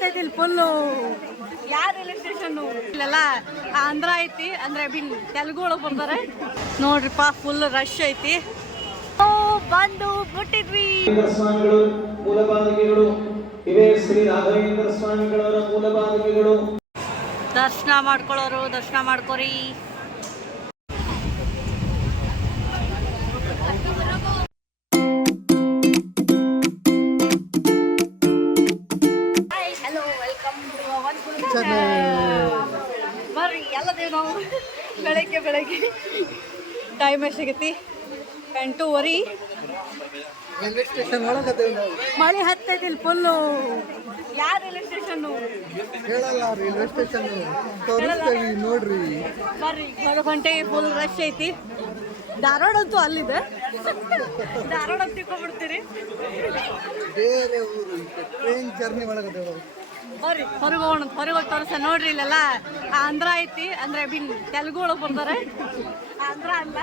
ಹತ್ತೈತಿ ಇಲ್ಲಿ ಫುಲ್ಲು. ಯಾವ railway station ಇಲ್ಲೆಲ್ಲ ಆಂಧ್ರ ಐತಿ, ಅಂದ್ರೆ ಬಿನ್ ತೆಲುಗು ಒಳಗೆ ಬರ್ತಾರೆ ನೋಡ್ರಿಪ್ಪ. ಫುಲ್ ರಶ್ ಐತಿ. ಬಂದು ಬಿಟ್ಟಿದ್ವಿ. ಸ್ವಾಮಿಗಳು ಮೂಲಪಾದಕಿಗಳು ಇವೇ ಶ್ರೀ ರಾಘವೇಂದ್ರ ಸ್ವಾಮಿಗಳವರ ಮೂಲಪಾದಕಿಗಳು. ದರ್ಶನ ಮಾಡ್ಕೊಳ್ಳೋರು ದರ್ಶನ ಮಾಡ್ಕೊರಿ. ಹಲೋ, ವೆಲ್ಕಮ್ ಬರ್ರಿ. ಎಲ್ಲದೇವು ನಾವು ಬೆಳಗ್ಗೆ ಟೈಮ್ ಎಷ್ಟಾಗೈತಿ? 8:30. ರೈಲ್ವೆ ಸ್ಟೇಷನ್ ಒಳಗದೇವು ನಾವು. ಮಳೆ ಹತ್ತೈತಿ ಇಲ್ಲಿ ಫುಲ್ಲು. ಯಾವ ರೈಲ್ವೆ ಸ್ಟೇಷನ್ನು ಹೇಳಲ್ಲ, ರೈಲ್ವೆ ಸ್ಟೇಷನ್ ತೋರಿಸ್ತೇವಿ ನೋಡ್ರಿ. ಬರ್ರಿ. 1 ಗಂಟೆ ಫುಲ್ ರಶ್ ಐತಿ. ಧಾರವಾಡ ಅಂತೂ ಅಲ್ಲಿದೆ. ಧಾರವಾಡ ಅಂತ ತಿಳ್ಕೊಂಡ್ಬಿಡ್ತೀರಿ. ಬೇರೆ ಊರು ಟ್ರೈನ್ ಜರ್ನಿ ಒಳಗದೇವು. ಬರ್ರಿ ಹೊರಗೆ ಹೋಗೋಣ. ಹೊರಗೆ ಹೋಗಿ ತೋರಿಸ ನೋಡ್ರಿ. ಇಲ್ಲೆಲ್ಲ ಆಂಧ್ರ ಐತಿ, ಅಂದ್ರೆ ಬಿನ್ ತೆಲುಗು ಒಳಗೆ ಬರ್ತಾರೆ. ಆಂಧ್ರ ಅಲ್ಲ.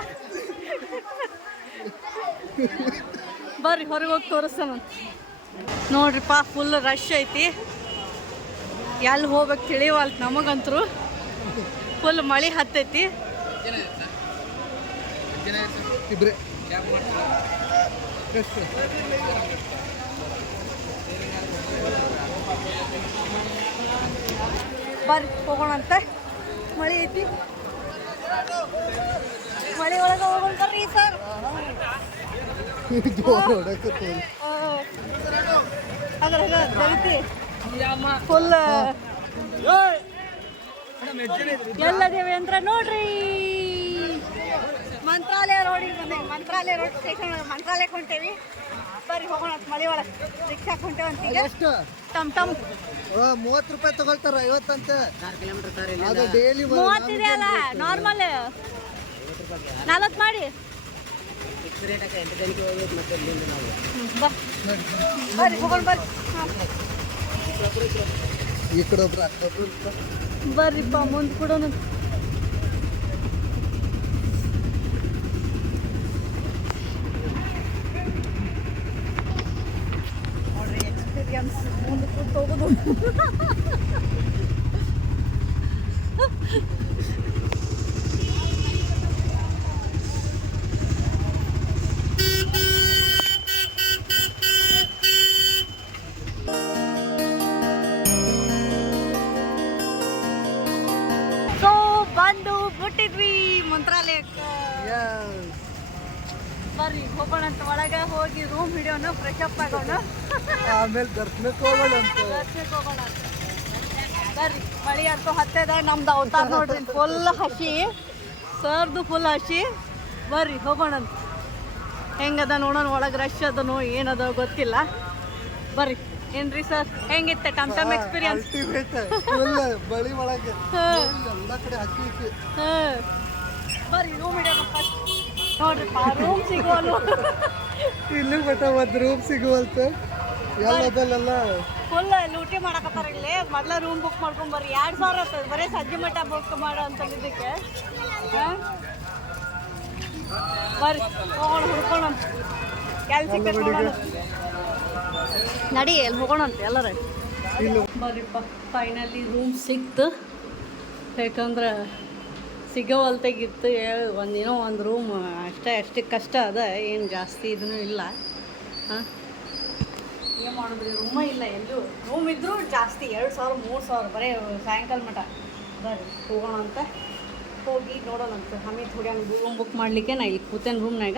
ಬರ್ರಿ ಹೊರಗೆ ಹೋಗಿ ತೋರಿಸ್ತಾನ ನೋಡ್ರಿಪ್ಪ. ಫುಲ್ ರಶ್ ಐತಿ. ಎಲ್ಲಿ ಹೋಗ್ಬೇಕು ತಿಳಿವಲ್ತ ನಮಗಂತರು. ಫುಲ್ ಮಳೆ ಹತ್ತೈತಿ. ಇಬ್ರೆ ಬರ್ರಿ ಹೋಗೋಣ ಅಂತ. ಮಳೆ ಐತಿ. ಮಳೆ ಒಳಗೆ ಹೋಗೋಣ ಬರ್ರಿ ಸರ್. ಫುಲ್ ಎಲ್ಲದೇವೆ ಅಂದ್ರೆ ನೋಡ್ರಿ. ಮಂತ್ರಾಲಯ ರೋಡಿಗೆ ಬಂದೆ. ಮಂತ್ರಾಲಯ ರೋಡ್ ಸ್ಟೇಷನ್ ಮಂತ್ರಾಲಯಕ್ಕೆ ಹೊಂಟೇವಿ. ಬರ್ರಿ ಹೋಗೋಣ. ಮಳೆ ಒಳಗೆ ರಿಕ್ಷಾಕ್ಕೆ ಹೊಂಟೇವಂತೀಗ. ಎಷ್ಟು? ಟಮ್ ಟಮ್ 30 ರೂಪಾಯಿ ತಗೊಳ್ತಾರ. 50 ಅಂತ ಅದು ಡೈಲಿ 30 ಇದೆ ಅಲ್ಲ, ನಾರ್ಮಲ್ 40 ಮಾಡಿ. ಬರ್ರಿ ಹೋಗೋಣ ಬರ್ರಿ. ಈ ಕಡೆ ಒಬ್ರು ಬರ್ರಿಪ್ಪ ಮುಂದೆ ಕೊಡೋಣ. ನೋಡ್ರಿ ಎಕ್ಸ್ಪೀರಿಯನ್ಸ್. ಮುಂದೆ ಕೂತು ಹೋಗೋದು. ಬಂದು ಬಿಟ್ಟಿದ್ವಿ ಮಂತ್ರಾಲಯಕ್ಕೆ. ಬರ್ರಿ ಹೋಗೋಣ ಅಂತ. ಒಳಗೆ ಹೋಗಿ ರೂಮ್ ಹಿಡಿಯೋಣ, ಫ್ರೆಶ್ ಅಪ್ ಆಗೋಣ, ಆಮೇಲೆ ದರ್ಶನಕ್ಕೆ ಹೋಗೋಣ ಅಂತ. ದರ್ಶನಕ್ಕೆ ಹೋಗೋಣ ಅಂತ. ಬರ್ರಿ. ಮಳೆ ಅಂತೂ ಹತ್ತದ. ನಮ್ದು ಅವತಾರ ನೋಡ್ರಿ ಫುಲ್ ಹಸಿ. ಸರ್ದು ಫುಲ್ ಹಸಿ. ಬರ್ರಿ ಹೋಗೋಣ ಅಂತ. ಹೆಂಗದ ನೋಡೋಣ. ಒಳಗೆ ರಶ್ ಅದನೋ ಏನದ ಗೊತ್ತಿಲ್ಲ. ಬರ್ರಿ. ಏನ್ರಿ ಸರ್, ಹೆಂಗಿತ್ತೆ ಟಮ್ ಟಮ್ ಎಕ್ಸ್ಪೀರಿಯನ್ಸ್? ಬಳಿ ಒಳಗೆ ಎಲ್ಲ ಕಡೆ ಹಚ್ಚಿ. ಬರ್ರಿ ರೂಮ್ ಹಿಡಿಯೋಣ ಫಸ್ಟ್. ನೋಡ್ರಿಪ್ಪ ರೂಮ್ ಸಿಗುವಲ್ಲ. ಇಲ್ಲೂ ಬಟ್ಟ ಒಂದು ರೂಮ್ ಸಿಗುವಲ್ತ. ಎಲ್ಲದಲ್ಲೆಲ್ಲ ಫುಲ್ ಲೂಟಿ ಮಾಡಕತ್ತಾರ ಇಲ್ಲಿ. ಮೊದ್ಲ ರೂಮ್ ಬುಕ್ ಮಾಡ್ಕೊಂಡ್ ಬರ್ರಿ. 2000 ಆಗ್ತದೆ ಬರೀ ಸಂಜೆ ಮಟ್ಟ ಬುಕ್ ಮಾಡೋ ಅಂತಂದಿದ್ದಕ್ಕೆ. ಬರ್ರಿ ಹೋಗೋಣ, ಹುಡ್ಕೋಣ. ಎಲ್ಲಿ ಸಿಗ್ತೈತೆ ನೋಡೋಣ. ನಡಿ ಎಲ್ಲಿ ಹೋಗೋಣ ಅಂತ ಎಲ್ಲರ. ಬರ್ರಿಪ್ಪ ಫೈನಲಿ ರೂಮ್ ಸಿಕ್ತು. ಯಾಕಂದ್ರೆ ಸಿಗೋವಲ್ತಾಗಿತ್ತು. ಒಂದೇನೋ ಒಂದು ರೂಮ್ ಅಷ್ಟೇ ಕಷ್ಟ ಅದ. ಏನು ಜಾಸ್ತಿ ಇದೂ ಇಲ್ಲ. ಹಾಂ, ಏನು ಮಾಡಿದ್ರಿ? ರೂಮೇ ಇಲ್ಲ ಎಲ್ಲೂ. ರೂಮ್ ಇದ್ದರೂ ಜಾಸ್ತಿ 2000 3000 ಬರೀ ಸಾಯಂಕಾಲ ಮಟ್ಟ. ಬರ್ರಿ ಹೋಗೋಣ ಅಂತ. ಹೋಗಿ ನೋಡೋಣಂತ. ಆಮೇಲೆ ಥೋಡಿ ರೂಮ್ ಬುಕ್ ಮಾಡಲಿಕ್ಕೆ ನಾ ಇಲ್ಲಿ ಕೂತೇನೆ ರೂಮ್ನಾಗ.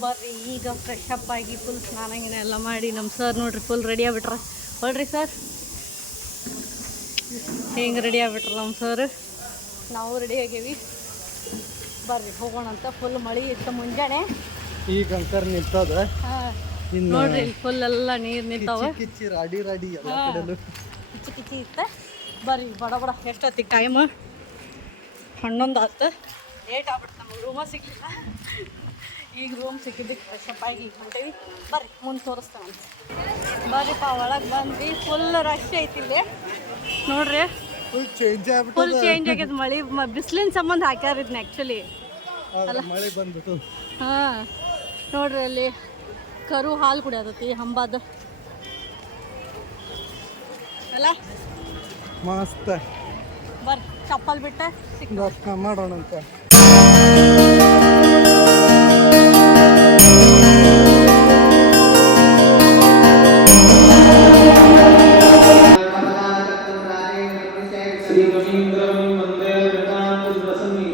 ಬರ್ರಿ ಈಗ ಫ್ರೆಶ್ ಅಪ್ ಆಗಿ ಫುಲ್ ಸ್ನಾನ ಎಲ್ಲ ಮಾಡಿ ನಮ್ಮ ಸರ್ ನೋಡ್ರಿ ಫುಲ್ ರೆಡಿ ಆಗ್ಬಿಟ್ರ. ಹೊಳ್ರಿ ಸರ್, ಹೆಂಗೆ ರೆಡಿ ಆಗ್ಬಿಟ್ರ ನಮ್ಮ ಸರ್. ನಾವು ರೆಡಿ ಆಗೇವಿ. ಬರ್ರಿ ಹೋಗೋಣ ಅಂತ. ಫುಲ್ ಮಳೆ ಇತ್ತು ಮುಂಜಾನೆ. ಈಗ ಅಂಕರ್ ನಿಂತದ. ನೋಡ್ರಿ ಫುಲ್ ಎಲ್ಲ ನೀರು ನಿಂತಾವ. ಕಿಚ್ಚಿ ರಾಡಿ ಎಲ್ಲ ಕಡೆಲು ಕಿಚ್ಚಿ ಇತ್ತ. ಬರ್ರಿ ಬಡ ಎಷ್ಟೊತ್ತಿಗೆ ಟೈಮ್ 11 ಆಯ್ತು. ಲೇಟ್ ಆಗ್ಬಿಟ್ಟು ನಮಗೆ ರೂಮ ಸಿಗಲಿಲ್ಲ. ಈಗ ರೂಮ್ ಸಿಕ್ಕಿದ್ದಕ್ಕೆ ಫ್ರೆಶ್ ಅಪ್ ಆಗಿ ಹೊಂಟೇವಿ. ಬರ್ರಿ ಮುಂದೆ ತೋರಿಸ್ತಾನೆ. ಬರ್ರಿಪ್ಪ ಒಳಗೆ ಬಂದ್ವಿ. ಫುಲ್ ರಶ್ ಐತಿ ಇಲ್ಲಿ ನೋಡ್ರಿ. ಫುಲ್ ಚೇಂಜ್ ಆಗ್ಯದ. ಮಳೆ ಬಿಸಿಲಿನ ಸಂಬಂಧ ಹಾಕ್ಯಾರ ಇದನ್ನ ಆ್ಯಕ್ಚುಲಿ. ಅಲ್ಲ ಮಳೆ ಬಂದ್ಬಿಟ್ಟು. ಹಾಂ ನೋಡ್ರಿ ಅಲ್ಲಿ ಕರು ಹಾಲು ಕುಡಿಯತೈತಿ ಹಂಬಾದ. ಅಲ್ಲ ಮಸ್ತ್ ಬರ್ರಿ ಚಪ್ಪಲ್ ಬಿಟ್ಟೆ ದರ್ಶನ ಮಾಡೋಣಂತ. ಶ್ರೀ ರವೀಂದ್ರಂ ವಂದೇ ಜಗನ್ನಾಥಪುತ್ರಸನ್ನಿ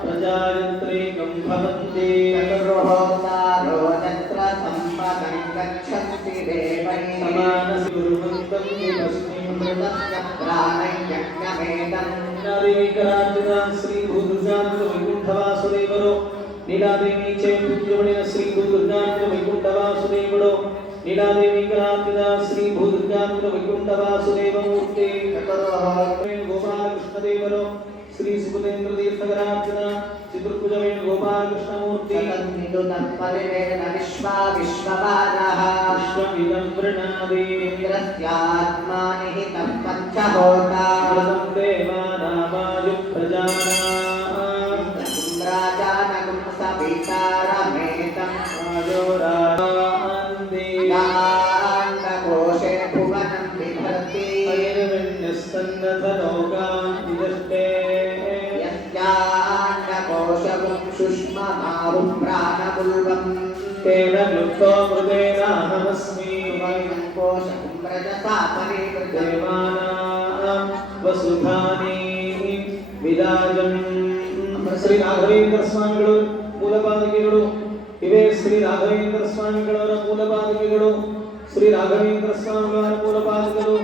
ಪ್ರಜಾಯಂತ್ರೇಕಂ ಭವಂತಿ ಸಮಾನಸಿ ಗುರುವಂತಂ ನೀಲಾದೇವಿಕರಾಜನ ಶ್ರೀ ಭೂದುರ್ಗಾಂತ ವೈಕುಂಠವಾಸುದೇವರು ನೀಲಾದೇವಿ ಚೇ ಪೂಜ್ಯವಣಿನ ಶ್ರೀ ಭೂದುರ್ಗಾಂತ ವೈಕುಂಠವಾಸುದೇವರು ನೀಲಾದೇವಿಕರಾಜನ ಶ್ರೀ ಭೂದುರ್ಗಾಂತ ವೈಕುಂಠವಾಸುದೇವ ಮೂರ್ತಿ ಗೋಪಾಲಕೃಷ್ಣದೇವರು ಶ್ರೀ ಸುಬುಧೇಂದ್ರ ತೀರ್ಥಕರಾಜನ ಚಿತ್ರಕುಜ ವೇಣುಗೋಪಾಲಕೃಷ್ಣ ಮೂರ್ತಿ ವಿಶ್ವವಿದಂ ವೃಣಾದಿ ದೇವಾನಾಮಾಯು ಪ್ರಜಾನಾಂ तेन लुप्तो मृदेनाहमस्मि देवानां वसुधानि विदाजं ಶ್ರೀ ರಾಘವೇಂದ್ರ ಸ್ವಾಮಿಗಳು ಮೂಲಪಾದಕಿಗಳು ಇವೇ ಶ್ರೀ ರಾಘವೇಂದ್ರ ಸ್ವಾಮಿಗಳವರ ಮೂಲಪಾದಕಿಗಳು ಶ್ರೀ ರಾಘವೇಂದ್ರ ಸ್ವಾಮಿಗಳವರ ಮೂಲಪಾದಕರು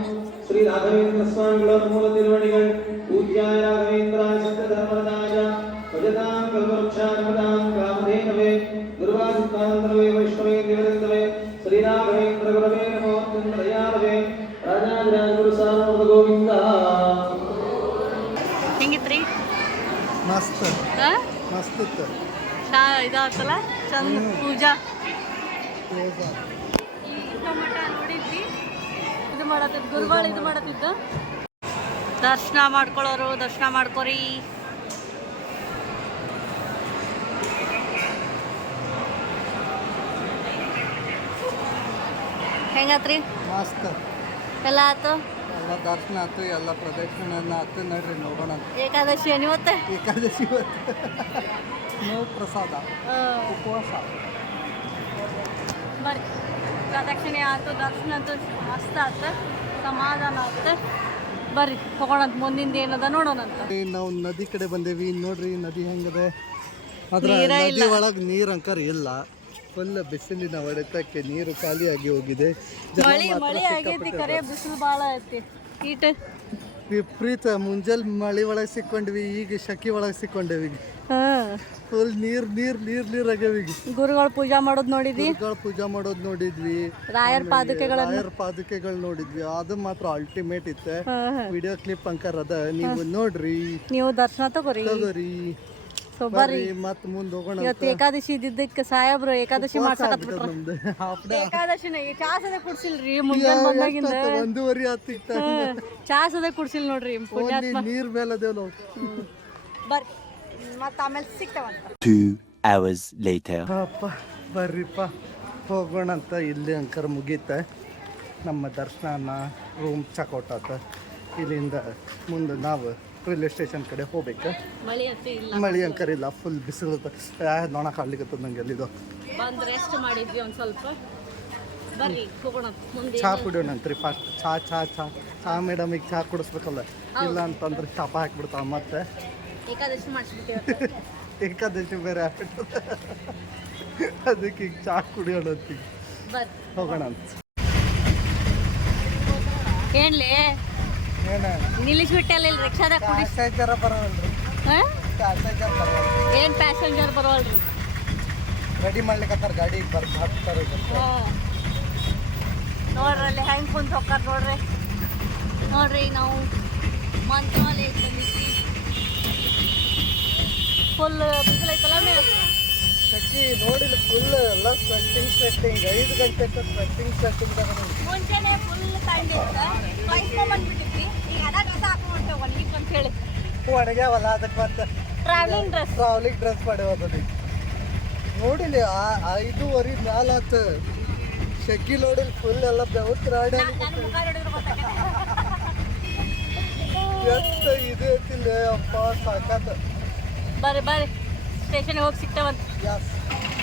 ಶ್ರೀ ರಾಘವೇಂದ್ರ ಸ್ವಾಮಿಗಳವರ ಮೂಲ ತಿರುವಣಿಗಳು ಪೂಜ್ಯಾಯ ರಾಘವೇಂದ್ರಾಯ ಸತ್ಯಧರ್ಮರಾಜ ಭಜತಾಂ ಕಲ್ಪವೃಕ್ಷಾನಮದಾಂ ಕಾಮಧೇನವೇ ದುರ್ವಾದಿತ್ಯಾನಂದರವೇ ವೈಷ್ಣವೇ ದೇವರಿಂದವೇ ಶ್ರೀ ರಾಘವೇಂದ್ರ ಗುರವೇ ನಮೋ ದಯಾಳವೇ ರಾಜಾಧಿರಾಜ ಗುರು ಸಾರ್ವಭೌಮ ಗೋವಿಂದ. ಹೆಂಗಿತ್ರಿ? ಮಸ್ತ್ ಮಸ್ತ್ ಇತ್ತು. ಇದಾಗ್ತಲ್ಲ ಚಂದ ಪೂಜಾ ಮಠ ನೋಡಿದ್ವಿ. ಇದು ಮಾಡತ್ತಿದ್ದು ಗುರುಗಳು ಇದು ಮಾಡತ್ತಿದ್ದು ದರ್ಶನ ಮಾಡ್ಕೊಳ್ಳೋರು ದರ್ಶನ ಮಾಡ್ಕೊರಿ. ಹೆಂಗತ್ರಿ? ಮಸ್ತ್ ಎಲ್ಲ ಆತು, ಎಲ್ಲ ದರ್ಶನ ಆಯ್ತು, ಎಲ್ಲ ಪ್ರದಕ್ಷಿಣೆ ಆಯ್ತು. ನೋಡ್ರಿ ನೋಡೋಣ. ಏಕಾದಶಿ ಇವತ್ತೆ, ಏಕಾದಶಿ ಇವತ್ತು ನೋವು ಪ್ರಸಾದ ಉಪವಾಸ. ಬರ್ರಿ ಪ್ರದಕ್ಷಿಣೆ ಆಯ್ತು, ದರ್ಶನ ಅಂತೂ ಮಸ್ತ್ ಆಯ್ತು, ಸಮಾಧಾನ ಆಯ್ತು. ಬರ್ರಿ ಹೋಗೋಣಂತ, ಮುಂದಿಂದ ಏನದ ನೋಡೋಣಂತ. ನಾವು ನದಿ ಕಡೆ ಬಂದೇವಿ. ನೋಡ್ರಿ ನದಿ ಹೆಂಗದೆ. ಅದ್ರ ನದಿ ಒಳಗೆ ನೀರು ಅಂಕರ್ ಇಲ್ಲ. ಫುಲ್ ಬಿಸಿಲಿನ ಹೊಡೆತಕ್ಕೆ ನೀರು ಖಾಲಿಯಾಗಿ ಹೋಗಿದೆ. ಮಳಿ ಆಗೈತಿ, ಕರೆ ಬಿಸಿಲು ಭಾಳ ಐತಿ. ಈಟ ವಿಪರೀತ. ಮುಂಜಾನೆ ಮಳಿ ಒಳಗೆ ಸಿಕ್ಕೊಂಡ್ವಿ, ಈಗ ಶಕಿ ಒಳಗೆ ಸಿಕ್ಕೊಂಡೇವಿ. ಫುಲ್ ನೀರ್ ನೀರ್ ನೀರ್ ನೀರ್ ಆಗ್ಯಾವ. ಈಗ ಗುರುಗಳು ಪೂಜಾ ಮಾಡೋದು ನೋಡಿದ್ವಿ, ಗುರುಗಳು ಪೂಜಾ ಮಾಡೋದು ನೋಡಿದ್ವಿ, ರಾಯರ ಪಾದುಕೆಗಳು ನೋಡಿದ್ವಿ. ಅದು ಮಾತ್ರ ಅಲ್ಟಿಮೇಟ್ ಇತ್ತು. ವಿಡಿಯೋ ಕ್ಲಿಪ್ ಅಂಕರ್ ಅದ, ನೀವು ನೋಡ್ರಿ, ನೀವು ದರ್ಶನ ತಗೋರಿ. ಸೊ ಬರ್ರಿ ಮತ್ ಮುಂದೆ ಹೋಗೋಣ. ಇವತ್ತು ಏಕಾದಶಿ ಇದ್ದಿದ್ದಕ್ಕೆ ಸಾಹೇಬ್ರು ಏಕಾದಶಿ ಮಾಡ್ಸಕತ್ಬಿಟ್ರು. ಏಕಾದಶಿನ ಚಾಸದ ಕುಡ್ಸಿಲ್ರಿ ಮುಂಜಾನೆ ಬಂದಾಗಿಂದ 1:30 ಆತಿತ್ತ. ಚಾಸದ ಕುಡ್ಸಿಲ್ ನೋಡ್ರಿ ಪುಣ್ಯಾತ್ಮ. ನೀರ್ ಮೇಲೆ ಅದೇವ್ ನಾವು. ಬರ್ರಿ ಮತ್ತ ಆಮೇಲೆ ಸಿಗ್ತಾವಂತ. 2 hours later. ಅಪ್ಪ ಬರ್ರಿಪ್ಪ ಹೋಗೋಣ ಅಂತ. ಇಲ್ಲಿ ಅಂಕರ್ ಮುಗೀತ ನಮ್ಮ ದರ್ಶನ. ರೂಮ್ ಚೆಕ್ಔಟ್ ಆತ. ಇಲ್ಲಿಂದ ಮುಂದೆ ನಾವು ರೈಲ್ವೆ ಸ್ಟೇಷನ್ ಕಡೆ ಹೋಗ್ಬೇಕು. ಮಳಿ ಅಂಕರ್ ಇಲ್ಲ, ಫುಲ್ ಬಿಸಿಲು. ನೋಣ ಕಾಡ್ಲಿಕ್ಕತ್ತದ ನಂಗೆ. ಎಲ್ಲಿದು ಬಂದು ರೆಸ್ಟ್ ಮಾಡಿದ್ವಿ ಒಂದು ಸ್ವಲ್ಪ. ಬರ್ರಿ ಹೋಗೋಣ ಮುಂದೆ. ಚಹಾ ಕುಡಿಯೋಣಂತ್ರಿ ಫಾಸ್ಟ್. ಚಹಾ ಮೇಡಮ್ ಈಗ ಚಹಾ ಕುಡಿಸ್ಬೇಕಲ್ಲ, ಇಲ್ಲ ಅಂತಂದ್ರೆ ಶಾಪ ಹಾಕ್ಬಿಡ್ತಾವ ಮತ್ತೆ. ಏಕಾದಶಿ ಮಾಡಿಸ್ಬಿಟ್ಟೇವೆ. ಏಕಾದಶಿ ಬೇರೆ ಆಗ್ಬಿಟ್ಟದ. ಅದಕ್ಕೆ ಈಗ ಚಾ ಕುಡಿಯೋಣ ಅಂತೀವಿ. ಬರ್ರಿ ಹೋಗೋಣ ಅಂತ. ಏನ್ಲಿ ಏನ ನಿಲ್ಲಿಸ್ಬಿಟ್ಟಲ್ಲ ಇಲ್ಲಿ ರಿಕ್ಷಾದಾಗ ಕುಡಿಸ್. ಪ್ಯಾಸೆಂಜರ ಬರೋಲ್ರಿ, ಹಾಂ ಪ್ಯಾಸೆಂಜರ್ ಬರೋಲ್ಲ. ಏನು ಪ್ಯಾಸೆಂಜರ್ ಬರೋಲ್ರಿ. ರೆಡಿ ಮಾಡ್ಲಿಕ್ಕತ್ತಾರ ಗಾಡಿ ಬರ್ದು ಹಾಕ್ತಾರೆ. ನೋಡ್ರಿ ಅಲ್ಲಿ ಹೆಂಗೆ ಕುಂತ ಹೋಗ್ತಾರ ನೋಡ್ರಿ. ನೋಡ್ರಿ ನಾವು ಮಂತ್ರಾಲಯಕ್ಕೆ ಬಂದಿದ್ವಿ. ಫುಲ್ ಬಿಸಿಲೈತಲ್ಲ ಮೇಲೆ. ಸಚ್ಚಿ ನೋಡಿಲ್ಲ, ಫುಲ್ ಎಲ್ಲ ಸ್ವೆಟ್ಟಿಂಗ್ 5 ಗಂಟೆ ಸ್ವೆಟ್ಟಿಂಗ್ ಮುಂಚೆನೆ ಫುಲ್ ತಂಡಿತ್ತು, ಬಂದ್ಬಿಟ್ಟಿದ್ವಿ. ಈಗ ಅದಾಗ ಹಾಕೊಂಡ್ಬಿಡ್ತೇವೆ ಒಣಗಿತ್ತು ಅಂತ ಹೇಳಿ. ಒಣಗ್ಯಾವಲ್ಲ, ಅದಕ್ಕೆ ಮತ್ತೆ ಟ್ರಾವೆಲಿಂಗ್ ಡ್ರೆಸ್ ಮಾಡಿ ಹೋದದಿ. ನೋಡಿಲಿ 5:30 ಮ್ಯಾಲ ಆತ. ಶೆಕ್ಕಿ ನೋಡಿಲ್ ಫುಲ್ ಎಲ್ಲ ಬೆವತ್ರಾಡಿ ನನ್ನ ಮುಖ ನೋಡಿದ್ರೆ ಗೊತ್ತಾಗತ್ತೆ. ಎಷ್ಟು ಇದು ಐತಿಲ್ಲ ಅಪ್ಪ, ಸಾಕಾತ. ಬರ್ರಿ ಸ್ಟೇಷನ್ಗೆ ಹೋಗಿ ಸಿಗ್ತೇವಂತ.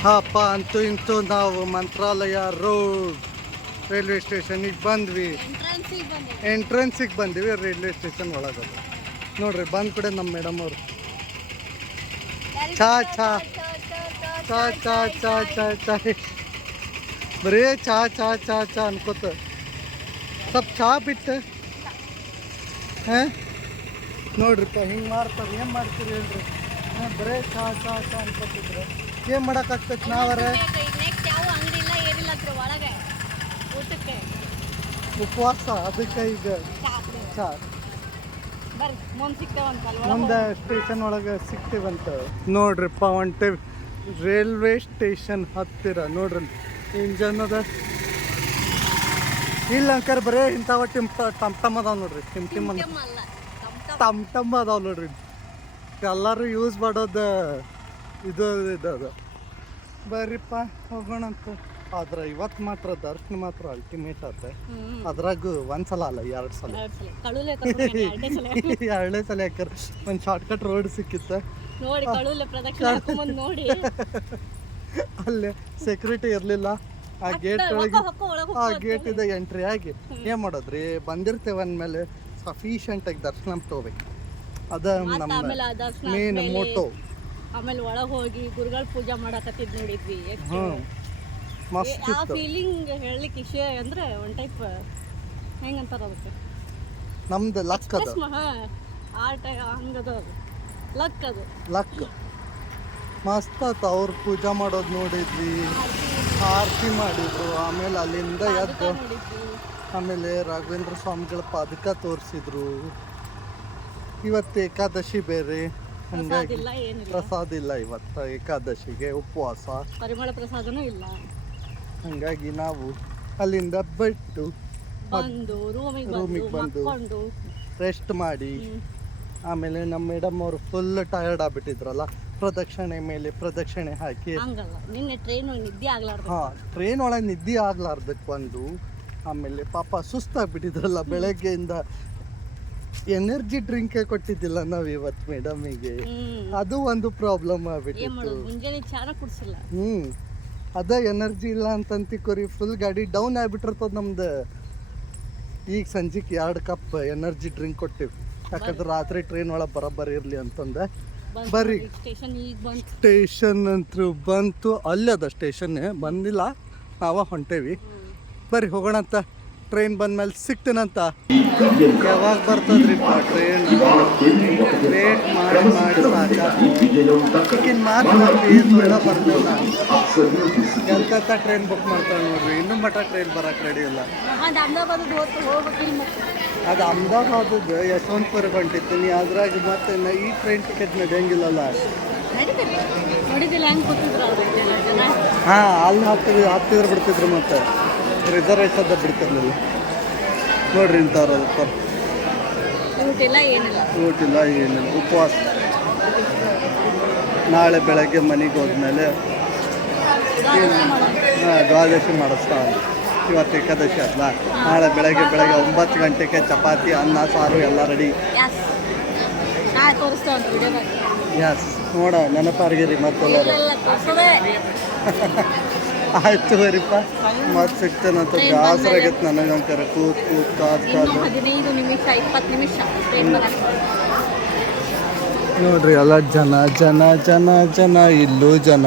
ಹಾಪ ಅಂತೂ ಇಂತೂ ನಾವು ಮಂತ್ರಾಲಯ ರೋಡ್ ರೈಲ್ವೆ ಸ್ಟೇಷನಿಗೆ ಬಂದ್ವಿ. ಎಂಟ್ರೆನ್ಸಿಗೆ ಬಂದ್ವಿ ರೈಲ್ವೆ ಸ್ಟೇಷನ್ ಒಳಗೆ. ನೋಡ್ರಿ ಬಂದ್ ಕಡೆ ನಮ್ಮ ಮೇಡಮ್ ಅವರು ಚಾ ಚಾ ಚಾ ಚಾ ಚಾ ಚಾ ಚಾ ಬರೇ ಚಾ ಚಾ ಚಾ ಚಾ ಅನ್ಕೋತ ಸ್ವಲ್ಪ ಚಾ ಬಿಟ್ಟು ಹಾಂ ನೋಡ್ರಿಪ್ಪ ಹಿಂಗೆ ಮಾಡ್ತಾರೆ. ಏನು ಮಾಡ್ತೀರಿ ಹೇಳ್ರಿ? ಬರೇ ಚಾ ಚಾ ಚಾ ಅನ್ಕೋತಿದ್ರೆ ಏನು ಮಾಡೋಕ್ಕಾಗ್ತೈತೆ ನಾವರ? ನೆಕ್ಸ್ಟ್ ಯಾವ ಅಂಗಡಿ ಇಲ್ಲ ಏನಿಲ್ಲ ಅದ್ರ ಒಳಗೆ ಊಟಕ್ಕೆ ಉಪವಾಸ, ಅದಕ್ಕೆ ಈಗ ಚಾ. ಬರ್ರಿ ಮುಂದೆ ಸಿಗ್ತೇವಂತ. ಮುಂದೆ ಸ್ಟೇಷನ್ ಒಳಗೆ ಸಿಗ್ತೀವಂತ. ನೋಡ್ರಿಪ್ಪ ಹೊಂಟೇವಿ ರೈಲ್ವೆ ಸ್ಟೇಷನ್ ಹತ್ತಿರ. ನೋಡ್ರಿ ಇಂಜನ್ ಅದ ಇಲ್ಲ ಅಂಕರ್, ಬರೇ ಇಂಥವ ಟಮ್ ಅದಾವ ನೋಡ್ರಿ. ಟಮ್ ಅದಾವ ನೋಡ್ರಿ. ಎಲ್ಲರೂ ಯೂಸ್ ಮಾಡೋದು ಇದು ಅದು. ಬರ್ರಿಪ್ಪ ಹೋಗೋಣ ಅಂತ. ಆದ್ರೆ ಇವತ್ತು ಮಾತ್ರ ದರ್ಶನ ಮಾತ್ರ ಅಲ್ಟಿಮೇಟ್ ಆತ. ಅದ್ರಾಗ ಒಂದ್ಸಲ ಅಲ್ಲ 2 ಸಲ, 2ನೇ ಸಲ ಯಾಕಂದ್ರೆ ಒಂದು ಶಾರ್ಟ್ಕಟ್ ರೋಡ್ ಸಿಕ್ಕಿತ್ತ. ನೋಡಿ ಕಳುಲೆ ಪ್ರದಕ್ಷಿಣೆ ಹಾಕೊಂಡ್ ನೋಡಿ. ಅಲ್ಲೇ ಸೆಕ್ಯೂರಿಟಿ ಇರಲಿಲ್ಲ. ಆ ಗೇಟ್ ಗೇಟ್ ಇದೆ ಎಂಟ್ರಿ ಆಗಿ ಏನು ಮಾಡೋದ್ರಿ, ಬಂದಿರ್ತೇವೆ ಅಂದಮೇಲೆ ಸಫಿಷಿಯೆಂಟಾಗಿ ದರ್ಶನ ತಗೋಬೇಕು. ಅದ ನಮ್ಮ ಮೇನ್ ಮೋಟೋ. ಆಮೇಲೆ ಒಳಗೆ ಹೋಗಿ ಗುರುಗಳ ಪೂಜೆ ಮಾಡಕತ್ತಿದ್ ನೋಡಿದ್ವಿ. ಮಸ್ತ್ ಆ ಫೀಲಿಂಗ್ ಹೇಳಲಿಕ್ಕೆ ವಿಷಯ ಅಂದ್ರೆ ಒನ್ ಟೈಪ್ ಹೆಂಗಂತಾರ ಅದಕ್ಕೆ, ನಮ್ದು ಲಕ್ ಅದ. ಹಂಗದ ಲಕ್ ಅದು. ಲಕ್ ಮಸ್ತ್ ಆತ. ಅವ್ರು ಪೂಜೆ ಮಾಡೋದು ನೋಡಿದ್ವಿ, ಆರತಿ ಮಾಡಿದ್ರು. ಆಮೇಲೆ ಅಲ್ಲಿಂದ ಎದ್ದು ಆಮೇಲೆ ರಾಘವೇಂದ್ರ ಸ್ವಾಮಿಗಳ ಪಾದಕ ತೋರಿಸಿದ್ರು. ಇವತ್ತು ಏಕಾದಶಿ ಬೇರೆ, ಹಂಗಾಗಿ ಪ್ರಸಾದ ಇಲ್ಲ ಇವತ್ತು ಏಕಾದಶಿಗೆ, ಉಪವಾಸ. ಪರಿಮಳ ಪ್ರಸಾದನೂ ಇಲ್ಲ. ಹಂಗಾಗಿ ನಾವು ಅಲ್ಲಿಂದ ಬಿಟ್ಟು ಬಂದು ರೂಮಿಗೆ ಬಂದು ರೆಸ್ಟ್ ಮಾಡಿ ಆಮೇಲೆ ನಮ್ಮ ಮೇಡಮ್ ಅವರು ಫುಲ್ ಟಯರ್ಡ್ ಆಗ್ಬಿಟ್ಟಿದ್ರಲ್ಲ, ಪ್ರದಕ್ಷಿಣೆ ಮೇಲೆ ಪ್ರದಕ್ಷಿಣೆ ಹಾಕಿ. ಹಂಗಲ್ಲ, ನಿನ್ನೆ ಟ್ರೈನ್ ನಿದ್ದೆ ಆಗ್ಲಾರ್ದು. ಹಾಂ, ಟ್ರೈನ್ ಒಳಗೆ ನಿದ್ದೆ ಆಗ್ಲಾರ್ದಕ್ಕೆ ಬಂದು ಆಮೇಲೆ ಪಾಪ ಸುಸ್ತಾಗ್ಬಿಟ್ಟಿದ್ರಲ್ಲ ಬೆಳಗ್ಗೆಯಿಂದ. ಎನರ್ಜಿ ಡ್ರಿಂಕೇ ಕೊಟ್ಟಿದ್ದಿಲ್ಲ ನಾವು ಇವತ್ತು ಮೇಡಮಿಗೆ. ಅದು ಒಂದು ಪ್ರಾಬ್ಲಮ್ ಆಗ್ಬಿಟ್ಟಿತ್ತು. ಮುಂಜಾನೆ ಚಾನ ಕುಡಿಸಿಲ್ಲ. ಅದ ಎನರ್ಜಿ ಇಲ್ಲ ಅಂತಂತಿಕೋರಿ, ಫುಲ್ ಗಾಡಿ ಡೌನ್ ಆಗ್ಬಿಟ್ಟಿರ್ತದ ನಮ್ದು. ಈಗ ಸಂಜೆಗೆ 2 ಕಪ್ ಎನರ್ಜಿ ಡ್ರಿಂಕ್ ಕೊಟ್ಟಿವಿ, ಯಾಕಂದ್ರೆ ರಾತ್ರಿ ಟ್ರೈನ್ ಒಳಗೆ ಬರೋಬ್ಬರಿ ಇರಲಿ ಅಂತಂದೆ. ಬರ್ರಿ ಸ್ಟೇಷನ್ ಅಂತೂ ಬಂತು. ಅಲ್ಲದ ಸ್ಟೇಷನ್ ಬಂದಿಲ್ಲ, ನಾವ ಹೊಂಟೇವಿ. ಬರ್ರಿ ಹೋಗೋಣ ಅಂತ. ಟ್ರೈನ್ ಬಂದ್ಮೇಲೆ ಸಿಗ್ತೀನಂತ. ಯಾವಾಗ ಬರ್ತದ್ರಿಪ್ಪ ಟ್ರೈನ್? ವೇಟ್ ಮಾಡಿ ಸಾಕಿನ ಮಾತು ಬರ್ತಿಲ್ಲ. ಎಂತ ಟ್ರೈನ್ ಬುಕ್ ಮಾಡ್ತಾಳೆ ನೋಡ್ರಿ, ಇನ್ನೂ ಮಠ ಟ್ರೈನ್ ಬರಕ್ಕೆ ರೆಡಿ ಇಲ್ಲ. ಅದು ಅಹಮದಾಬಾದದ್ದು ಯಶವಂತಪುರಕ್ಕೆ ಹೊಂಟಿದ್ದೀನಿ. ಅದ್ರಾಗ ಮತ್ತೆ ಈ ಟ್ರೈನ್ ಟಿಕೆಟ್ ನಡೆಯಂಗಿಲ್ಲಲ್ಲ. ಹಾಂ, ಅಲ್ಲಿ ಹತ್ತಿದ್ರೆ ಬಿಡ್ತಿದ್ರು, ಮತ್ತೆ ರಿಸರ್ವೇಷನ್ ಬಿಡ್ತಿರ್ಲಿಲ್ಲ ನೋಡ್ರಿ. ಇಂಥವ್ರದಪ್ಪ ಊಟ ಇಲ್ಲ ಏನಿಲ್ಲ, ಉಪವಾಸ. ನಾಳೆ ಬೆಳಗ್ಗೆ ಮನೆಗೆ ಹೋದ್ಮೇಲೆ ದ್ವಾದಶಿ ಮಾಡಿಸ್ತಾವ. ಇವತ್ತು ಏಕಾದಶಿ ಅಲ್ಲ, ನಾಳೆ ಬೆಳಗ್ಗೆ 9 ಗಂಟೆಗೆ ಚಪಾತಿ, ಅನ್ನ, ಸಾರು ಎಲ್ಲ ರೆಡಿ. ಎಸ್, ನೋಡ ನೆನಪಾರ್ಗಿರಿ ಮತ್ತೆಲ್ಲರೂ. ಆಯ್ತು ಬರೀಪ್ಪ, ಮತ್ತೆ ಸಿಗ್ತೇನಂತ. ಬೇಸರ ಆಗೈತೆ ನನಗಂಕರ ಕೂತ್ ಕಾದು. 15 ನಿಮಿಷ 20 ನಿಮಿಷ ನೋಡ್ರಿ ಎಲ್ಲ ಜನ ಜನ ಜನ ಜನ, ಇಲ್ಲೂ ಜನ,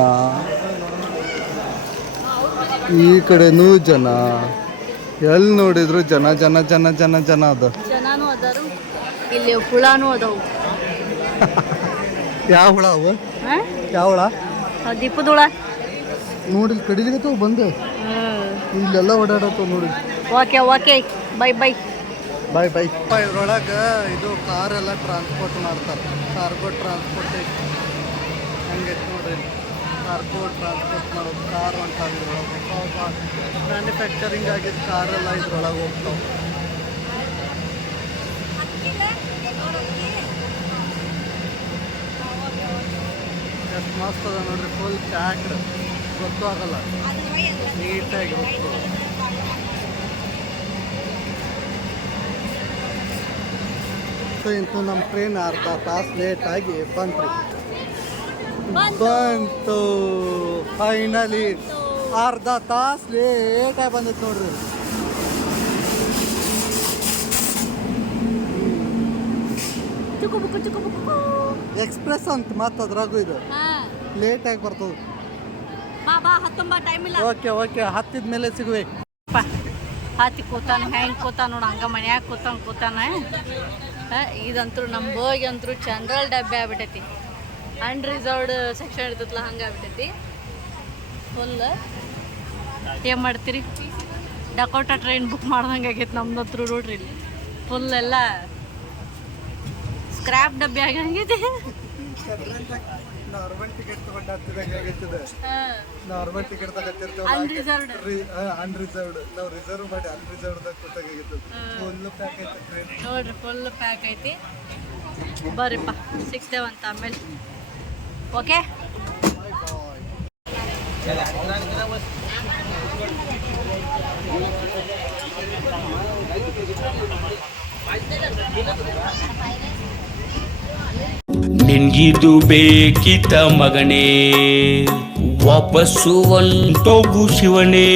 ಈ ಕಡೆನೂ ಜನ, ಎಲ್ಲಿ ನೋಡಿದ್ರು ಜನ ಜನ ಜನ ಜನ ಜನ ಅದ. ಜನನೂ ಅದಾರು, ಇಲ್ಲಿ ಹುಳನೂ ಅದಾವು. ಯಾವ ಹುಳ ಅವು? ಹಾಂ, ಯಾವ ಹುಳ? ದೀಪದ ಹುಳ ನೋಡಿ ಕಡಿಲಿಗತ್ತವ ಬಂದು ಇಲ್ಲೆಲ್ಲ ಓಡಾಡತ್ತವ ನೋಡಿ. Okay okay, bye bye bye bye. ಇದ್ರೊಳಗೆ ಇದು ಕಾರೆಲ್ಲ ಟ್ರಾನ್ಸ್ಪೋರ್ಟ್ ಮಾಡ್ತಾರೆ. ಕಾರ್ಗೋ ಟ್ರಾನ್ಸ್ಪೋರ್ಟೇಷನ್ ಹಂಗೈತೆ ನೋಡ್ರಿ. ಕಾರ್ಗೋ ಟ್ರಾನ್ಸ್ಪೋರ್ಟ್ ಮಾಡೋದು ಕಾರ್ ಹೊಂಟಾವ ಇದ್ರೊಳಗೆ. ಮ್ಯಾನುಫ್ಯಾಕ್ಚರಿಂಗ್ ಆಗಿದ್ದ ಕಾರೆಲ್ಲ ಇದ್ರೊಳಗೆ ಹೋಗ್ತಾವೆ. ಎಷ್ಟು ಮಸ್ತ್ ಅದ ನೋಡ್ರಿ, ಫುಲ್ ಪ್ಯಾಕ್ಡ್, ಗೊತ್ತೂ ಆಗಲ್ಲ, ನೀಟಾಗಿ ಹೋಗ್ತದೆ. ಸೊ ಇಂತೂ ನಮ್ಮ ಟ್ರೈನ್ ಅರ್ಧ ತಾಸು ಲೇಟಾಗಿ ಬಂತು. ಫೈನಲಿ ಅರ್ಧ ತಾಸು ಲೇಟಾಗಿ ಬಂದಿತ್ತು ನೋಡ್ರಿ. ಎಕ್ಸ್ಪ್ರೆಸ್ ಅಂತ ಮತ್ತೆ ಅದ್ರಾಗೂ ಇದು ಲೇಟಾಗಿ ಬರ್ತದೆ. ಓಕೆ ಓಕೆ, ಹತ್ತಿದ ಮೇಲೆ ಸಿಗುವೆ. ಹಾತಿ ಕೂತಾನ, ಹೆಂಗೆ ಕೂತಾನ ನೋಡು, ಹಂಗೆ ಮನ್ಯಾಗ ಕೂತಾನ. ಇದಂತೂ ನಮ್ಮ ಬೋಗಿ ಅಂತೂ ಜನರಲ್ ಡಬ್ಬೆ ಆಗ್ಬಿಟ್ಟೈತಿ. ಅನ್ರಿಸರ್ವ್ಡ್ ಸೆಕ್ಷನ್ ಇರ್ತೈತಲ್ಲ, ಹಂಗೆ ಆಗ್ಬಿಟ್ಟೈತಿ ಫುಲ್. ಏನು ಮಾಡ್ತೀರಿ, ಡಕೋಟಾ ಟ್ರೈನ್ ಬುಕ್ ಮಾಡ್ದಂಗೆ ಆಗೈತಿ ನಮ್ದು ಹತ್ರ ನೋಡ್ರಿ. ಇಲ್ಲಿ ಫುಲ್ ಎಲ್ಲ ಸ್ಕ್ರ್ಯಾಪ್ ಡಬ್ಬೆ ಆಗಂಗೈತಿ. ನಾರ್ಮಲ್ ಟಿಕೆಟ್ ತಗೊಂಡು ಹತ್ತಿದಂಗೆ ಆಗೈತದ. ನಾರ್ಮಲ್ ಟಿಕೆಟ್ ತಗೋತಿರ್ತೇವೆ, ಅನ್ರಿಸರ್ವ್ಡ್ ನಾವು ರಿಸರ್ವ್ ಮಾಡಿ ಅನ್ರಿಸರ್ವ್ಡ್ದಾಗ ಕೂತಾಗೈತದ. ಫುಲ್ ಪ್ಯಾಕ್ ಐತೆ ಟ್ರೈನ್ ನೋಡ್ರಿ, ಫುಲ್ ಪ್ಯಾಕ್ ಐತಿ. ಬರ್ರಿಪ್ಪ, ಸಿಗ್ತೇವಂತ ಆಮೇಲೆ. ಓಕೆ, ನಿನ್ಗಿದು ಬೇಕಿತ ಮಗನೇ, ವಾಪಸ್ಸು ಒಂಟೋಗು ಶಿವನೇ.